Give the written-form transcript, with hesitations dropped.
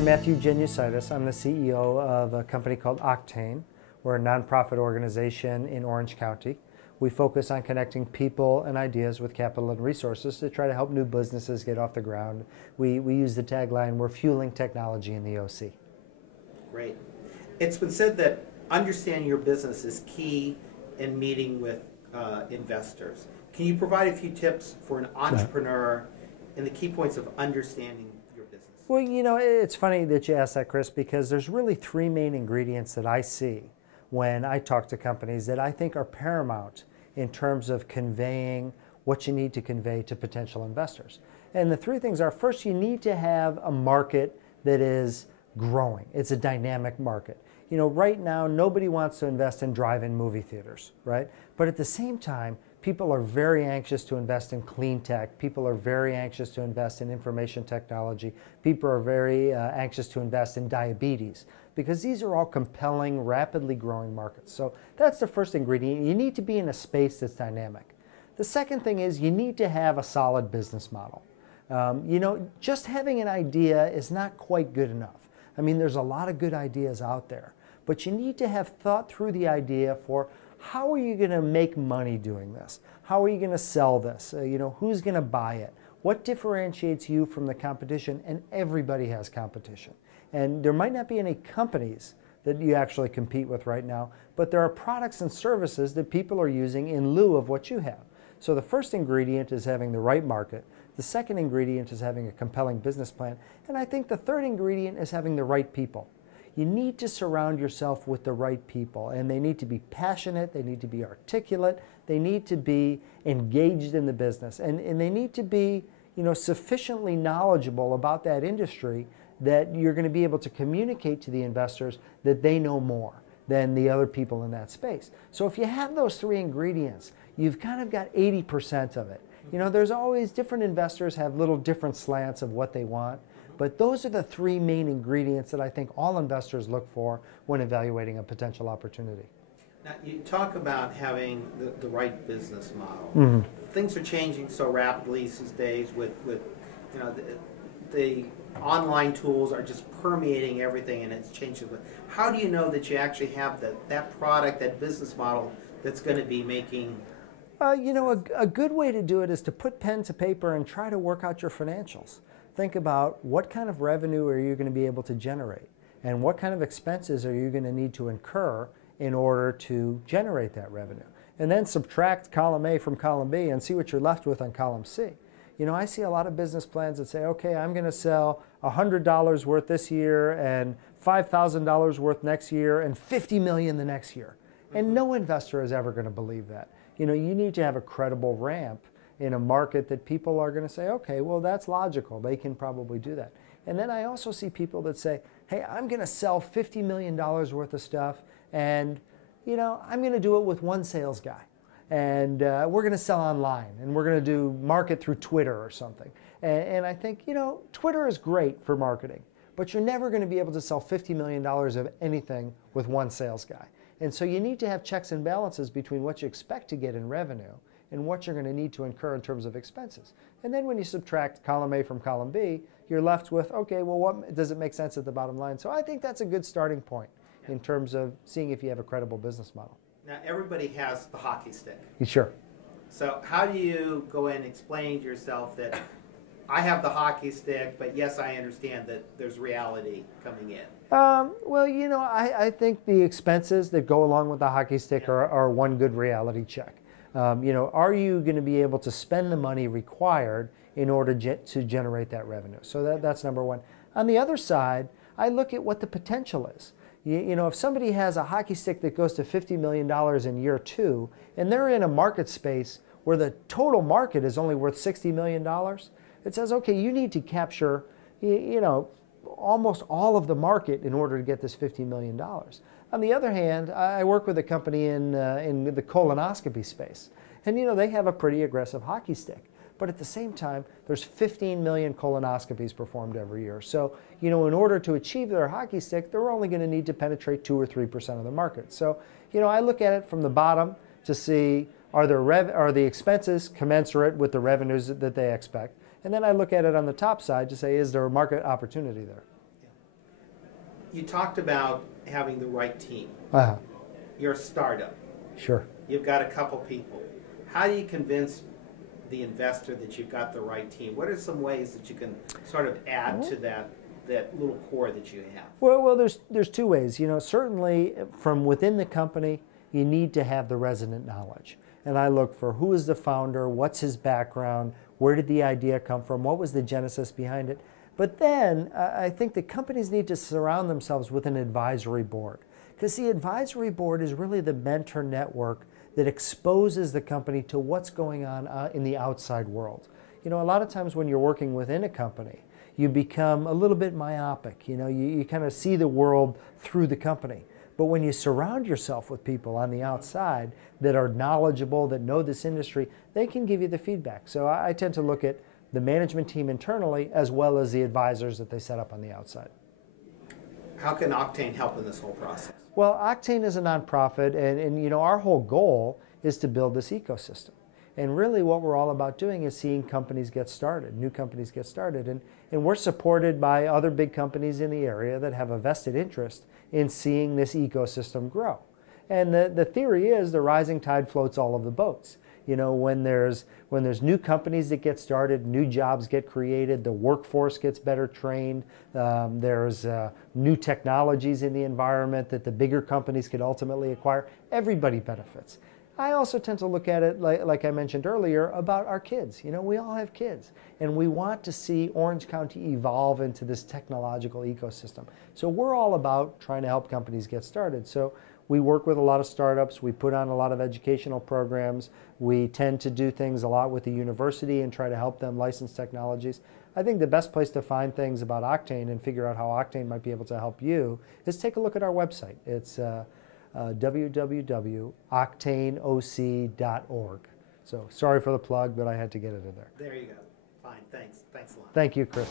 I'm Matthew Jenusaitis. I'm the CEO of a company called Octane. We're a nonprofit organization in Orange County. We focus on connecting people and ideas with capital and resources to try to help new businesses get off the ground. We use the tagline, we're fueling technology in the OC. Great. It's been said that understanding your business is key in meeting with investors. Can you provide a few tips for an entrepreneur and the key points of understanding your business? Well, you know, it's funny that you asked that, Chris, because there's really three main ingredients that I see when I talk to companies that I think are paramount in terms of conveying what you need to convey to potential investors. And the three things are, first, you need to have a market that is growing. It's a dynamic market. You know, right now, nobody wants to invest in drive-in movie theaters, right? But at the same time, people are very anxious to invest in clean tech. People are very anxious to invest in information technology. People are very anxious to invest in diabetes, because these are all compelling, rapidly growing markets. So that's the first ingredient. You need to be in a space that's dynamic. The second thing is you need to have a solid business model. You know, just having an idea is not quite good enough. I mean, there's a lot of good ideas out there, but you need to have thought through the idea for how are you going to make money doing this? How are you going to sell this? You know, who's going to buy it? What differentiates you from the competition? And everybody has competition. And there might not be any companies that you actually compete with right now, but there are products and services that people are using in lieu of what you have. So the first ingredient is having the right market. The second ingredient is having a compelling business plan. And I think the third ingredient is having the right people. You need to surround yourself with the right people, and they need to be passionate, they need to be articulate, they need to be engaged in the business, and they need to be, you know, sufficiently knowledgeable about that industry that you're going to be able to communicate to the investors that they know more than the other people in that space. So if you have those three ingredients, you've kind of got 80% of it. You know, there's always different investors have little different slants of what they want. But those are the three main ingredients that I think all investors look for when evaluating a potential opportunity. Now, you talk about having the right business model. Mm-hmm. Things are changing so rapidly these days with you know, the online tools are just permeating everything, and it's changing. How do you know that you actually have that product, that business model that's going to be making... You know, a good way to do it is to put pen to paper and try to work out your financials. Think about what kind of revenue are you going to be able to generate, and what kind of expenses are you going to need to incur in order to generate that revenue. And then subtract column A from column B and see what you're left with on column C. You know, I see a lot of business plans that say, okay, I'm going to sell $100 worth this year and $5,000 worth next year and $50 million the next year. And no investor is ever going to believe that. You know, you need to have a credible ramp in a market that people are going to say, okay, well, that's logical. They can probably do that. And then I also see people that say, hey, I'm going to sell $50 million worth of stuff, and, you know, I'm going to do it with one sales guy. And we're going to sell online, and we're going to do market through Twitter or something. And I think, you know, Twitter is great for marketing, but you're never going to be able to sell $50 million of anything with one sales guy. And so you need to have checks and balances between what you expect to get in revenue and what you're going to need to incur in terms of expenses. And then when you subtract column A from column B, you're left with, okay, well, what does it make sense at the bottom line? So I think that's a good starting point in terms of seeing if you have a credible business model. Now, everybody has the hockey stick. Sure. So how do you go in and explain to yourself that I have the hockey stick, but yes, I understand that there's reality coming in? Well, you know, I think the expenses that go along with the hockey stick are one good reality check. You know, are you going to be able to spend the money required in order to generate that revenue? So that's number one. On the other side, I look at what the potential is. You know, if somebody has a hockey stick that goes to $50 million in year 2, and they're in a market space where the total market is only worth $60 million, it says, okay, you need to capture, you know, almost all of the market in order to get this $50 million. On the other hand, I work with a company in the colonoscopy space, and you know, they have a pretty aggressive hockey stick. But at the same time, there's 15 million colonoscopies performed every year. So, you know, in order to achieve their hockey stick, they're only going to need to penetrate 2 or 3% of the market. So, you know, I look at it from the bottom to see, are the expenses commensurate with the revenues that they expect? And then I look at it on the top side to say, is there a market opportunity there? You talked about having the right team. Uh-huh. You're a startup. Sure. You've got a couple people. How do you convince the investor that you've got the right team? What are some ways that you can sort of add to that little core that you have? Well, there's two ways. You know, certainly from within the company, you need to have the resident knowledge. And I look for who is the founder, what's his background, where did the idea come from, what was the genesis behind it. But then I think the companies need to surround themselves with an advisory board. Because the advisory board is really the mentor network that exposes the company to what's going on in the outside world. You know, a lot of times when you're working within a company, you become a little bit myopic. You know, you kind of see the world through the company. But when you surround yourself with people on the outside that are knowledgeable, that know this industry, they can give you the feedback. So I tend to look at the management team internally as well as the advisors that they set up on the outside. How can Octane help in this whole process? Well, Octane is a nonprofit, and you know, our whole goal is to build this ecosystem. And really what we're all about doing is seeing companies get started, new companies get started. And we're supported by other big companies in the area that have a vested interest in seeing this ecosystem grow. And the theory is the rising tide floats all of the boats. You know, when there's new companies that get started, new jobs get created, the workforce gets better trained, there's new technologies in the environment that the bigger companies could ultimately acquire, everybody benefits. I also tend to look at it, like I mentioned earlier, about our kids. You know, we all have kids, and we want to see Orange County evolve into this technological ecosystem. So we're all about trying to help companies get started. So we work with a lot of startups. We put on a lot of educational programs. We tend to do things a lot with the university and try to help them license technologies. I think the best place to find things about Octane and figure out how Octane might be able to help you is take a look at our website. It's www.octaneoc.org. So sorry for the plug, but I had to get it in there. There you go. Fine. Thanks. Thanks a lot. Thank you, Chris.